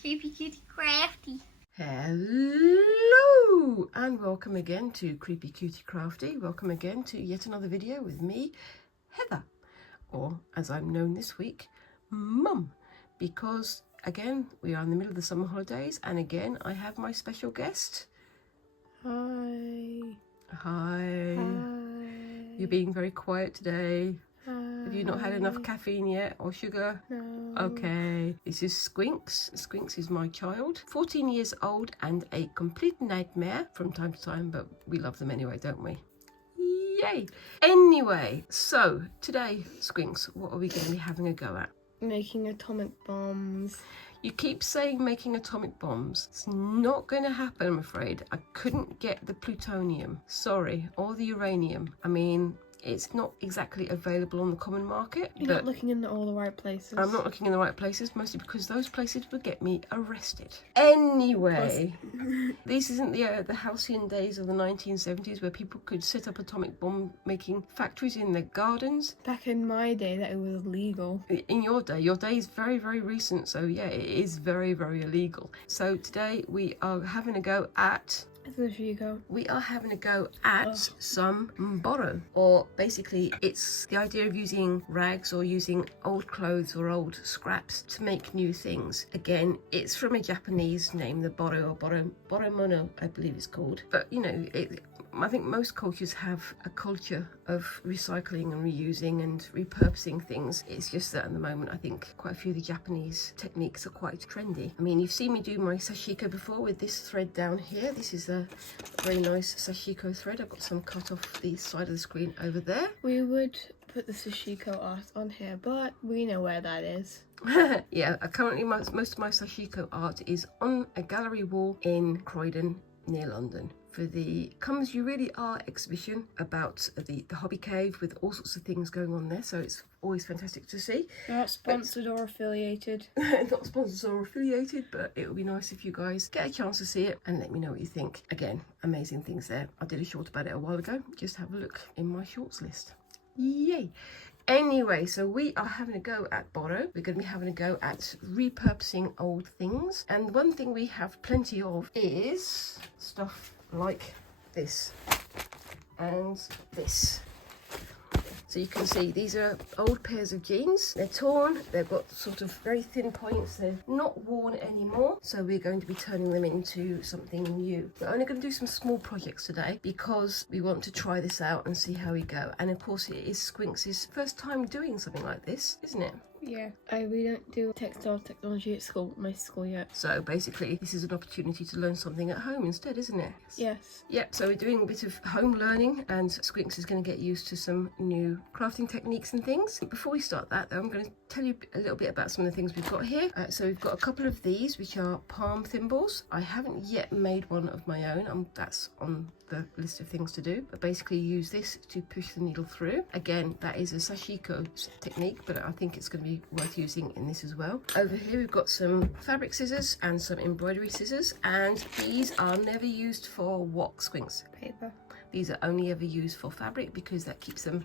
Creepy Cutie Crafty. Hello and welcome again to Creepy Cutie Crafty. Welcome again to yet another video with me, Heather, or as I'm known this week, Mum, because again we are in the middle of the summer holidays and again I have my special guest. Hi. Hi. Hi. You're being very quiet today. Hi. Have you not had enough caffeine yet or sugar? No. Okay, this is Squinks. Squinks is my child, 14 years old and a complete nightmare from time to time, but we love them anyway, don't we? Yay! Anyway, so today, Squinks, what are we going to be having a go at? Making atomic bombs. You keep saying making atomic bombs. It's not going to happen, I'm afraid. I couldn't get the plutonium, sorry, or the uranium. I mean, it's not exactly available on the common market. You're not looking in all the right places. I'm not looking in the right places, mostly because those places would get me arrested. Anyway, this isn't the halcyon days of the 1970s where people could set up atomic bomb making factories in their gardens. Back in my day, that it was illegal. In your day is very, very recent, so yeah, it is very, very illegal. So today we are having a go at some Boro, or basically it's the idea of using rags or using old clothes or old scraps to make new things. Again, it's from a Japanese name, the Boro, or Boromono, I believe it's called. But you know, I think most cultures have a culture of recycling and reusing and repurposing things. It's just that at the moment I think quite a few of the Japanese techniques are quite trendy. I mean, you've seen me do my sashiko before with this thread down here. This is a very nice sashiko thread. I've got some cut off the side of the screen over there. We would put the sashiko art on here, but we know where that is. Yeah, currently most of my sashiko art is on a gallery wall in Croydon near London for the Come As You Really Are exhibition about the hobby cave with all sorts of things going on there, so it's always fantastic to see. Not sponsored or affiliated. Not sponsored or affiliated, but it would be nice if you guys get a chance to see it and let me know what you think. Again, amazing things there. I did a short about it a while ago. Just have a look in my shorts list. Yay! Anyway, so we are having a go at Boro. We're going to be having a go at repurposing old things. And one thing we have plenty of is stuff like this and this. So you can see these are old pairs of jeans. They're torn, they've got sort of very thin points, they're not worn anymore. So we're going to be turning them into something new. We're only going to do some small projects today because we want to try this out and see how we go. And of course it is Squinks' first time doing something like this, isn't it? Yeah, we don't do textile technology at my school yet. So basically this is an opportunity to learn something at home instead, isn't it? Yes. Yep, so we're doing a bit of home learning and Squinks is going to get used to some new crafting techniques and things. Before we start that though, I'm going to tell you a little bit about some of the things we've got here. So we've got a couple of these which are palm thimbles. I haven't yet made one of my own, that's on the list of things to do, but basically use this to push the needle through. Again, that is a sashiko technique, but I think it's going to be worth using in this as well. Over here we've got some fabric scissors and some embroidery scissors, and these are never used for what, Squinks? Paper. These are only ever used for fabric because that keeps them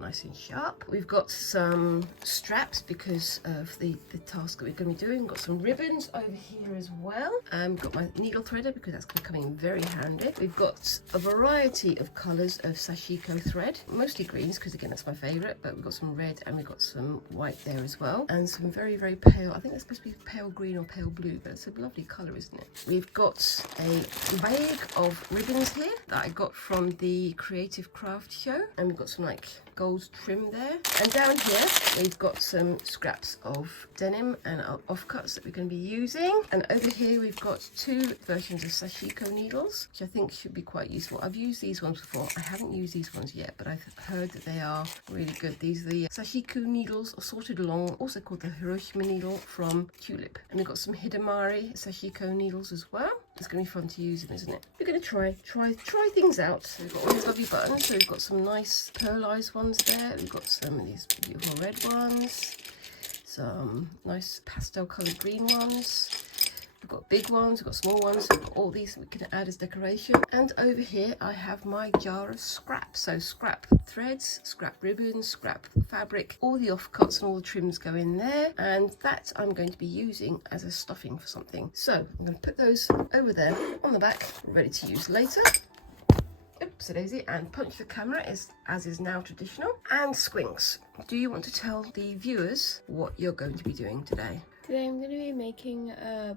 nice and sharp. We've got some straps because of the task that we're going to be doing. We've got some ribbons over here as well. We've got my needle threader because that's going to come in very handy. We've got a variety of colours of sashiko thread, mostly greens because again that's my favourite, but we've got some red and we've got some white there as well, and some very, very pale, I think that's supposed to be pale green or pale blue, but it's a lovely colour, isn't it? We've got a bag of ribbons here that I got from the Creative Craft show, and we've got some like gold trim there, and down here we've got some scraps of denim and offcuts that we're going to be using, and over here we've got two versions of sashiko needles which I think should be quite useful. I've used these ones before, I haven't used these ones yet, but I've heard that they are really good. These are the sashiko needles assorted along, also called the Hiroshima needle from Tulip, and we've got some Hidamari sashiko needles as well. It's going to be fun to use them, isn't it? We're going to try things out. So we've got all these lovely buttons. So we've got some nice pearlized ones there. We've got some of these beautiful red ones. Some nice pastel coloured green ones. We've got big ones, we've got small ones, we've got all these we can add as decoration. And over here I have my jar of scrap. So scrap threads, scrap ribbons, scrap fabric, all the offcuts and all the trims go in there. And that I'm going to be using as a stuffing for something. So I'm going to put those over there on the back, ready to use later. Oops, a daisy, and punch the camera as is now traditional. And Squinks, do you want to tell the viewers what you're going to be doing today? Today I'm going to be making a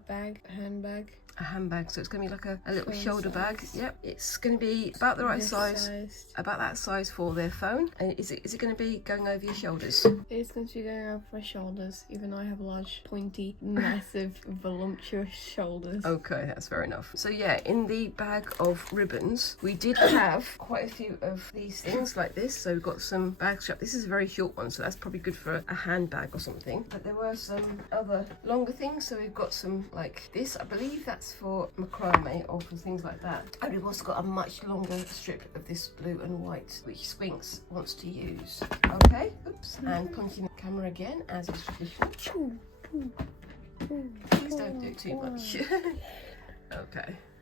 handbag. A handbag, so it's going to be like a little Phone shoulder bag. size. Yep, it's going to be about the right This size, sized. about that size for their phone. And is it going to be going over your shoulders? It's going to be going over my shoulders, even though I have large, pointy, massive, voluptuous shoulders. Okay, that's fair enough. So yeah, in the bag of ribbons, we did have quite a few of these things like this. So we've got some bag strap. This is a very short one, so that's probably good for a handbag or something. But there were some other longer things. So we've got some like this, I believe that's for macrame or for things like that. And we've also got a much longer strip of this blue and white, which Squinks wants to use. Okay, oops, and punching the camera again as is traditional. Please don't do too much.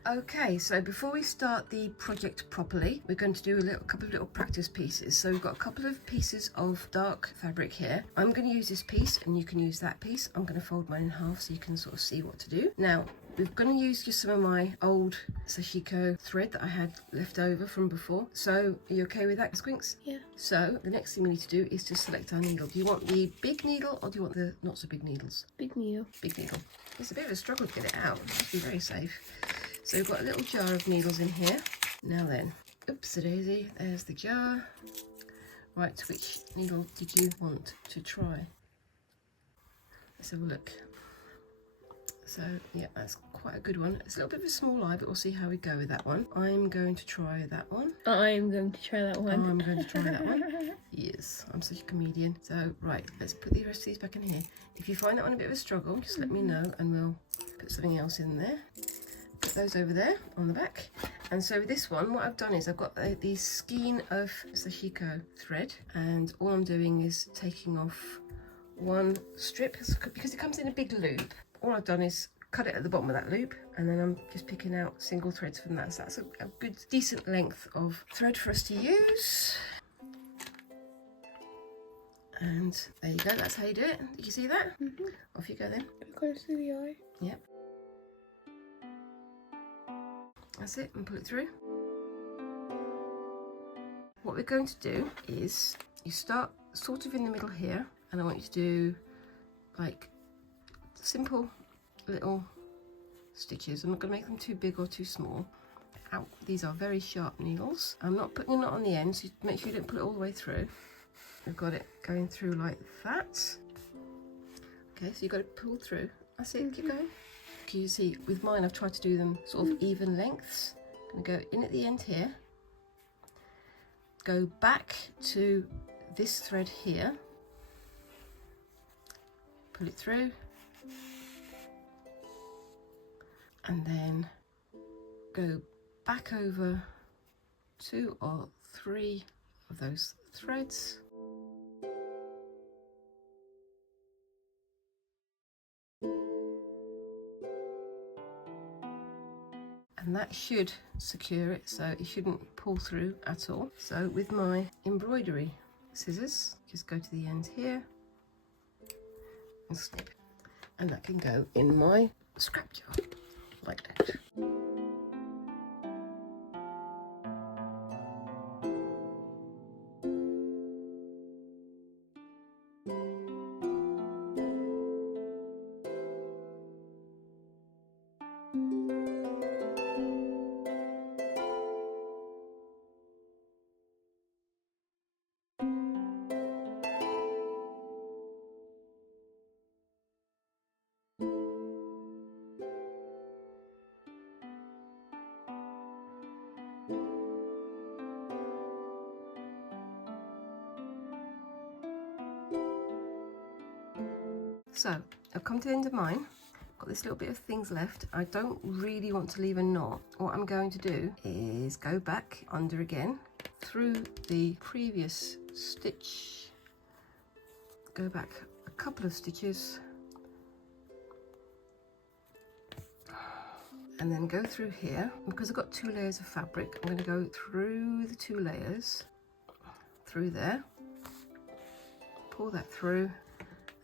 Okay, so before we start the project properly, we're going to do a couple of little practice pieces. So we've got a couple of pieces of dark fabric here. I'm going to use this piece and you can use that piece. I'm going to fold mine in half so you can sort of see what to do. Now, we're going to use just some of my old sashiko thread that I had left over from before. So, are you okay with that, Squinks? Yeah. So, the next thing we need to do is to select our needle. Do you want the big needle or do you want the not so big needles? Big needle. Big needle. It's a bit of a struggle to get it out. It must be very safe. So we've got a little jar of needles in here. Now then, oops a daisy, there's the jar. Right, which needle did you want to try? Let's have a look. So yeah, that's quite a good one. It's a little bit of a small eye, but we'll see how we go with that one. I'm going to try that one. I'm going to try that one. I'm going to try that one. Yes, I'm such a comedian. So right, let's put the rest of these back in here. If you find that one a bit of a struggle, just let me know and we'll put something else in there. Put those over there on the back. And so with this one, what I've done is I've got the skein of sashiko thread, and all I'm doing is taking off one strip because it comes in a big loop. All I've done is cut it at the bottom of that loop, and then I'm just picking out single threads from that. So that's a good, decent length of thread for us to use. And there you go, that's how you do it. Did you see that? Off you go then. Close to the eye. Yep. That's it, and pull it through. What we're going to do is you start sort of in the middle here, and I want you to do like simple little stitches. I'm not going to make them too big or too small. Ow, these are very sharp needles. I'm not putting a knot on the end, so make sure you don't put it all the way through. We've got it going through like that. Okay, so you've got it pulled through. That's it, keep going. Okay, you see, with mine I've tried to do them sort of even lengths. I'm going to go in at the end here. Go back to this thread here. Pull it through. And then go back over 2 or 3 of those threads. And that should secure it, so it shouldn't pull through at all. So with my embroidery scissors, just go to the end here and snip. And that can go in my scrap jar, like that. So I've come to the end of mine. Got this little bit of things left. I don't really want to leave a knot. What I'm going to do is go back under again through the previous stitch, go back a couple of stitches and then go through here. Because I've got 2 layers of fabric, I'm going to go through the 2 layers, through there, pull that through,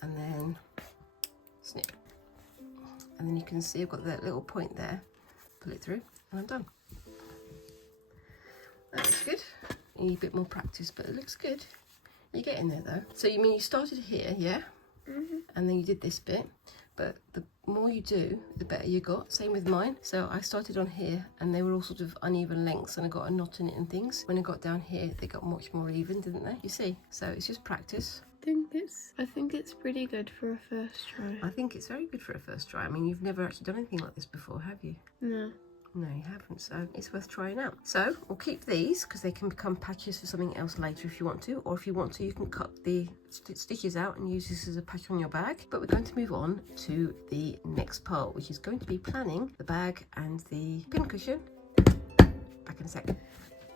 and then snip. And then you can see I've got that little point there, pull it through, and I'm done. That looks good. You need a bit more practice, but it looks good. You're getting there though. So you mean you started here, yeah? And then you did this bit, but the more you do, the better you got. Same with mine. So I started on here and they were all sort of uneven lengths and I got a knot in it and things. When I got down here, they got much more even, didn't they? You see? So it's just practice. I think it's pretty good for a first try. I think it's very good for a first try. I mean, you've never actually done anything like this before, have you? No. No, you haven't, so it's worth trying out. So we'll keep these because they can become patches for something else later if you want to, or if you want to, you can cut the stitches out and use this as a patch on your bag. But we're going to move on to the next part, which is going to be planning the bag and the pincushion. Back in a sec.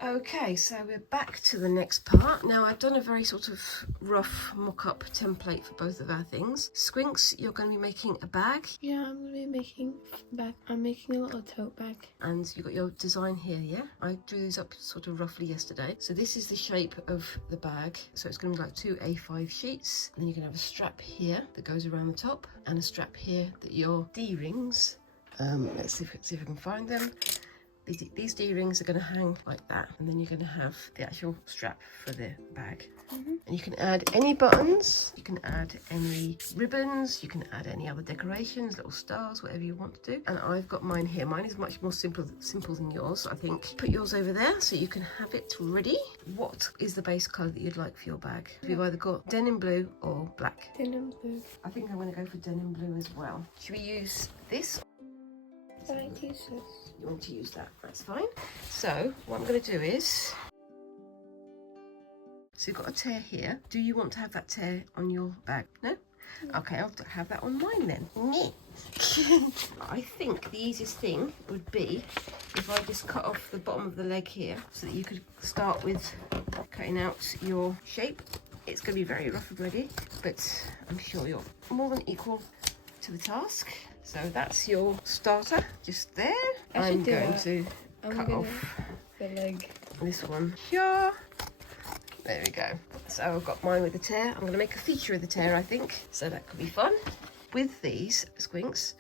Okay, so we're back to the next part. Now I've done a very sort of rough mock-up template for both of our things. Squinks, you're going to be making a bag. Yeah, I'm going to be making a bag. I'm making a little tote bag. And you've got your design here, yeah? I drew these up sort of roughly yesterday. So this is the shape of the bag. So it's going to be like 2 A5 sheets. And then you're going to have a strap here that goes around the top and a strap here that your D-rings. Let's see if I can find them. These D-rings are going to hang like that, and then you're going to have the actual strap for the bag. And you can add any buttons, you can add any ribbons, you can add any other decorations, little stars, whatever you want to do. And I've got mine here. Mine is much more simple than yours, I think. Put yours over there so you can have it ready. What is the base colour that you'd like for your bag? We've either got denim blue or black. Denim blue. I think I'm going to go for denim blue as well. Should we use this? I like to use this. You want to use that, that's fine. So what I'm going to do is, so you've got a tear here. Do you want to have that tear on your bag? No? Okay, I'll have that on mine then. I think the easiest thing would be if I just cut off the bottom of the leg here so that you could start with cutting out your shape. It's going to be very rough and ready, but I'm sure you're more than equal to the task. So that's your starter, just there. I'm going to cut off the leg. This one here. There we go. So I've got mine with the tear. I'm going to make a feature of the tear, I think. So that could be fun. With these Squinks,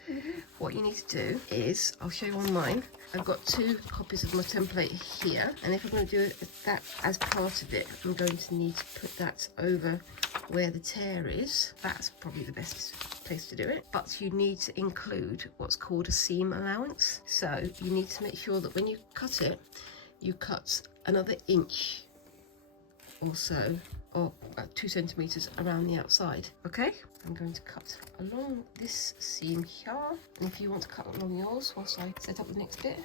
what you need to do is, I'll show you on mine. I've got 2 copies of my template here. And if I'm going to do that as part of it, I'm going to need to put that over where the tear is. That's probably the best place to do it. But you need to include what's called a seam allowance. So you need to make sure that when you cut it, you cut another inch or so, or 2 centimeters around the outside. Okay, I'm going to cut along this seam here, and if you want to cut along yours whilst I set up the next bit.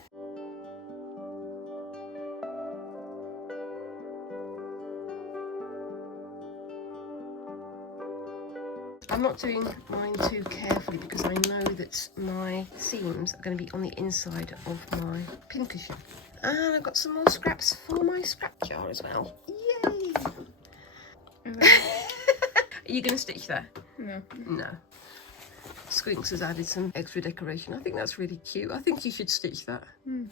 I'm not doing mine too carefully because I know that my seams are going to be on the inside of my pincushion. And I've got some more scraps for my scrap jar as well. Yay! Are you going to stitch that? No. No. Squinks has added some extra decoration. I think that's really cute. I think you should stitch that. You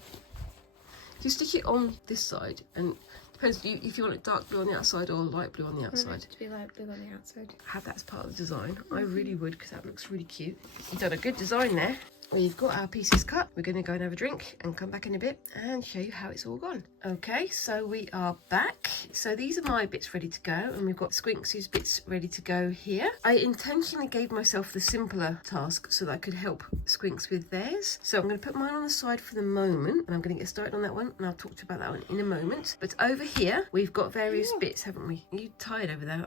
stitch it on this side, and depends if you want it dark blue on the outside or light blue on the outside. I want it to be light blue on the outside. Have that as part of the design. I really would, because that looks really cute. You've done a good design there. We've got our pieces cut. We're going to go and have a drink and come back in a bit and show you how it's all gone. Okay, so we are back. So these are my bits ready to go, and we've got Squinks' bits ready to go here. I intentionally gave myself the simpler task so that I could help Squinks with theirs. So I'm going to put mine on the side for the moment, and I'm going to get started on that one, and I'll talk to you about that one in a moment. But over here, we've got various bits, haven't we? Are you tired over there?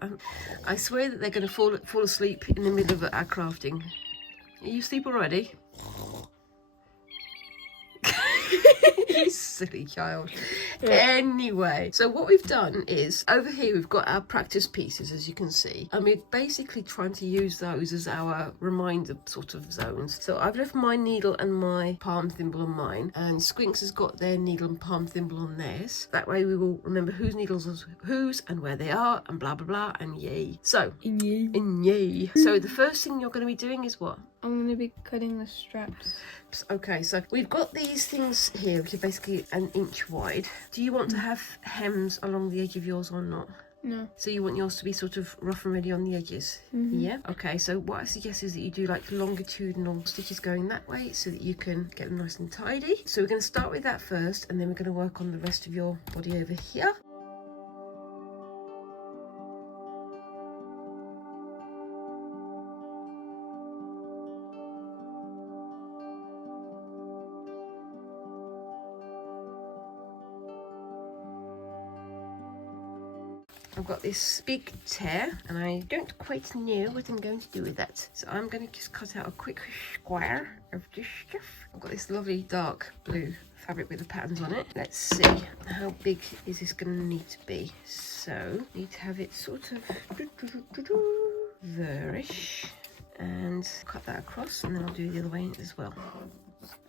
I swear that they're going to fall asleep in the middle of our crafting. Are you asleep already? You silly child. Anyway, so what we've done is over here we've got our practice pieces, as you can see, and we're basically trying to use those as our reminder sort of zones. So I've left my needle and my palm thimble on mine, and Squinks has got their needle and palm thimble on theirs. That way we will remember whose needles are whose and where they are and blah blah blah, and yay. So yay. So the first thing you're going to be doing is what? I'm going to be cutting the straps. Okay, so we've got these things here, which are basically 1 inch wide. Do you want to have hems along the edge of yours or not? No. So you want yours to be sort of rough and ready on the edges? Yeah? Okay, so what I suggest is that you do like longitudinal stitches going that way so that you can get them nice and tidy. So we're going to start with that first, and then we're going to work on the rest of your body over here. I've got this big tear and I don't quite know what I'm going to do with that. So I'm going to just cut out a quick square of this stuff. I've got this lovely dark blue fabric with the patterns on it. Let's see, how big is this going to need to be? So, need to have it sort of there-ish. And cut that across, and then I'll do the other way as well.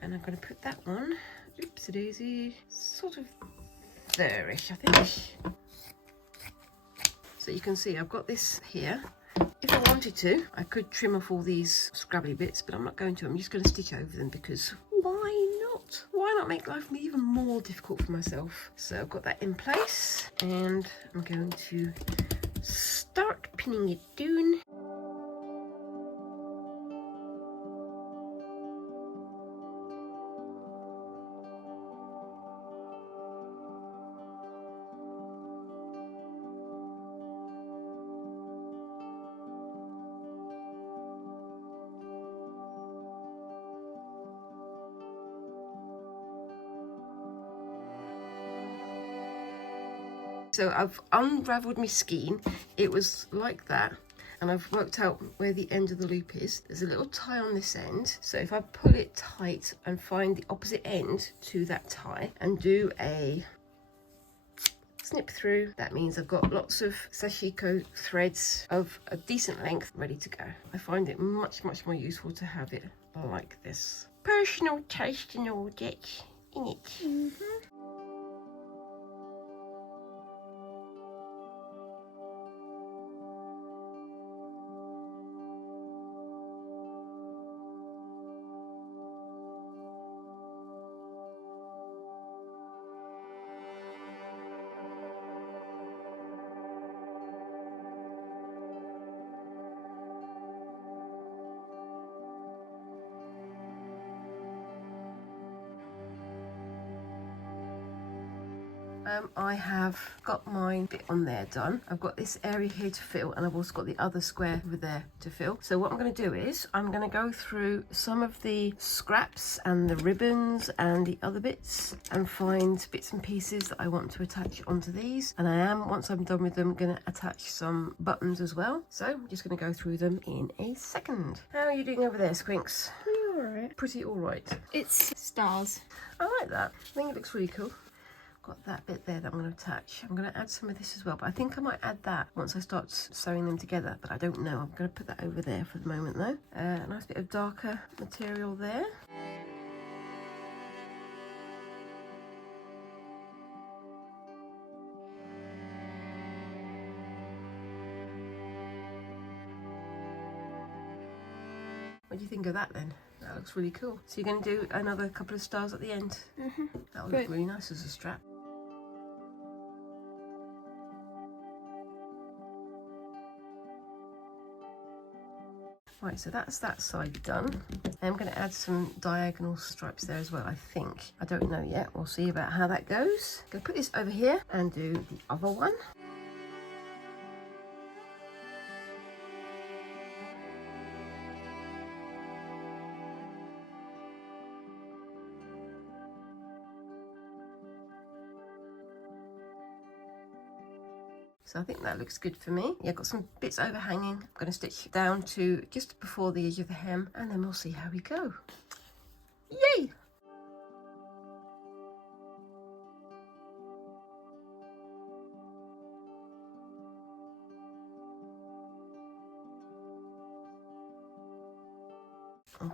And I'm going to put that one, oopsie-daisy, sort of there-ish, I think. So you can see I've got this here. If I wanted to, I could trim off all these scrabbly bits, but I'm not going to. I'm just going to stitch over them because why not? Why not make life even more difficult for myself? So I've got that in place, and I'm going to start pinning it down. So I've unravelled my skein. It was like that, and I've worked out where the end of the loop is. There's a little tie on this end, so if I pull it tight and find the opposite end to that tie and do a snip through, that means I've got lots of sashiko threads of a decent length ready to go. I find it much more useful to have it like this. Personal taste and all that, innit? I have got my bit on there done. I've got this area here to fill, and I've also got the other square over there to fill. So what I'm going to do is I'm going to go through some of the scraps and the ribbons and the other bits and find bits and pieces that I want to attach onto these. And I am, once I'm done with them, going to attach some buttons as well. So I'm just going to go through them in a second. How are you doing over there, Squinks? Alright. Pretty alright. It's stars. I like that. I think it looks really cool. Got that bit there that I'm going to attach. I'm going to add some of this as well, but I think I might add that once I start sewing them together, but I don't know. I'm going to put that over there for the moment though. A nice bit of darker material there. What do you think of that then? That looks really cool. So you're going to do another couple of stars at the end? That'll look really nice as a strap. Right, so that's that side done. I'm going to add some diagonal stripes there as well, I think. I don't know yet. We'll see about how that goes. I'm going to put this over here and do the other one. So I think that looks good for me. Yeah, I've got some bits overhanging. I'm going to stitch down to just before the edge of the hem, and then we'll see how we go. Yay!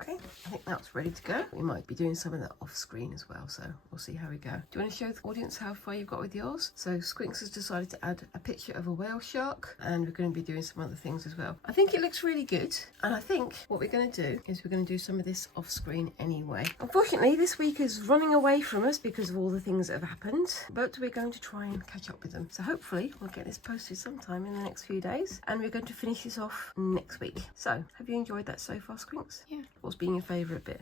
Okay, I think that's ready to go. We might be doing some of that off screen as well, so we'll see how we go. Do you want to show the audience how far you've got with yours? So Squinks has decided to add a picture of a whale shark, and we're going to be doing some other things as well. I think it looks really good, and I think what we're going to do is we're going to do some of this off screen anyway. Unfortunately, this week is running away from us because of all the things that have happened, but we're going to try and catch up with them. So hopefully we'll get this posted sometime in the next few days, and we're going to finish this off next week. So have you enjoyed that so far, Squinks? Yeah. What's been your favourite bit?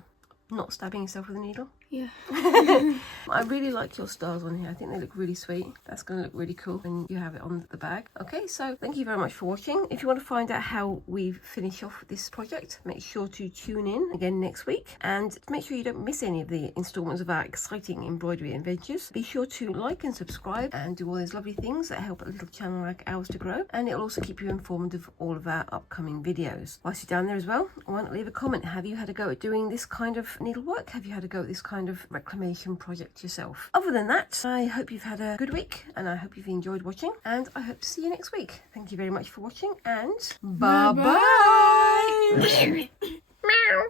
Not stabbing yourself with a needle? Yeah. I really like your stars on here. I think they look really sweet. That's going to look really cool when you have it on the bag. Okay, so thank you very much for watching. If you want to find out how we finish off this project, make sure to tune in again next week, and make sure you don't miss any of the installments of our exciting embroidery adventures. Be sure to like and subscribe and do all those lovely things that help a little channel like ours to grow, and it'll also keep you informed of all of our upcoming videos. Whilst you're down there as well, why not leave a comment? Have you had a go at doing this kind of needlework? Have you had a go at this kind of reclamation project yourself? Other than that, I hope you've had a good week, and I hope you've enjoyed watching, and I hope to see you next week. Thank you very much for watching, and bye bye. Meow.